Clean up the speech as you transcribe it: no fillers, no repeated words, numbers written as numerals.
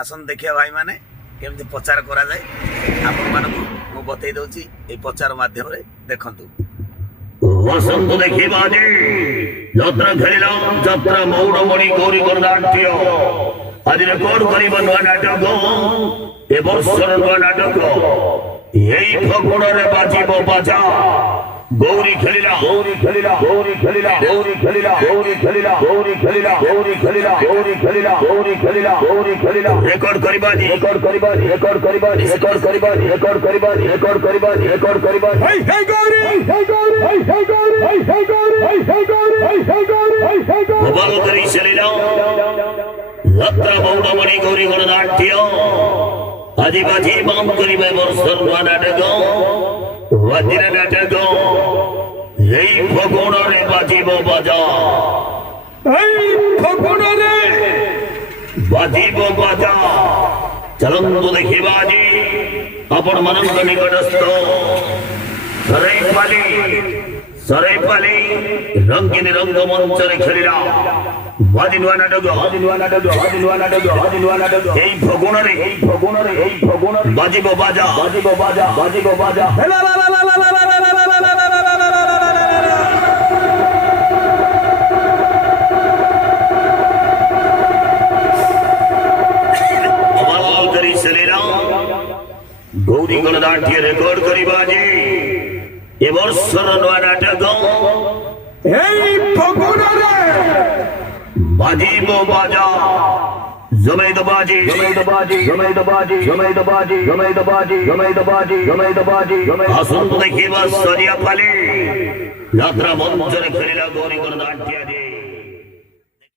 ଆସନ୍ତୁ ଦେଖିବା ଭାଇମାନେ କେମିତି ପ୍ରଚାର କରାଯାଏ। ଆପଣମାନଙ୍କୁ ମୁଁ ବତେଇ ଦେଉଛି এই ପ୍ରଚାର ମାଧ୍ୟମରେ। ଦେଖନ୍ତୁ, ଆସନ୍ତୁ ଦେଖିବା ଆଜି ଯାତ୍ରା ଖେଳିଲା ଯାତ୍ରା ମୌଡ଼ମଣି ଗୌରୀଙ୍କର ନାଟ୍ୟ। ଆଜି ରେକର୍ଡ କରିବା ନୂଆ ନାଟକ, ଏ ବର୍ଷର ନୂଆ ନାଟକ। ଏଇ ଫଗୁଣରେ ବାଜିବ ବାଜା। ଗୌରୀ ଖେଳିଲା ଗୌରୀ ଖେଳିଲା ଗୌରୀ ଖେଳିଲା ଗୌରୀ ଖେଳିଲା ଗୌରୀ ଖେଳିଲା ଗୌରୀ ଖେଳିଲା ଗୌରୀ ଖେଳିଲା ଗୌରୀ ଖେଳିଲା ଗୌରୀ ଖେଳିଲା ଗୌରୀ ଖେଳିଲା। ରେକର୍ଡ କରିବା ରେକର୍ଡ କରିବା ରେକର୍ଡ କରିବା ରେକର୍ଡ କରିବା ରେକର୍ଡ କରିବା ରେକର୍ଡ କରିବା ରେକର୍ଡ କରିବା। ହେ ହେ ଗୌରୀ ହେ ଗୌରୀ ହେ ଗୌରୀ ହେ ଗୌରୀ ହେ ଗୌରୀ ହେ ଗୌରୀ ହେ ଗୌରୀ। ଭବାଲ କରି ଚାଲିଲା ଯାତ୍ରା ମୌଡ଼ମଣି ଗୌରୀ ଗଣନାଟ୍ୟ। ଆଜି ବାଜି ବନ୍ଦ କରିବା ବର୍ଷର ନୂଆ ନାଟକ ବାଜିର ନାଟକ। এই ফগুণরে বাজিব বাজা। এই ফগুণরে বাজিব বাজা। চলন্তু দেখিবা আଜି আপন ମାନଙ୍କ নিকটস্থ সরাইপালি রঙ্গিনী রঙ্গমঞ্চরে খেলিলা বাজি নূଆ নাটক। এই ফগুণরে বাজিব বাজা বাজিব বাজা বাজিব বাজা। গৌরী গণনাট্য রেকর্ড করিবা আଜି এ বর্ষর নূଆ নাটক। এই ফগুণরে বাজিব বাজা। জমাই দবাজি জমাই দবাজি জমাই দবাজি জমাই দবাজি জমাই দবাজি জমাই দবাজি জমাই দবাজি জমাই। আসুন দেখিবা সরিয়া পালি যাত্রা মঞ্চরে খেলিলা গৌরী গণনাট্য।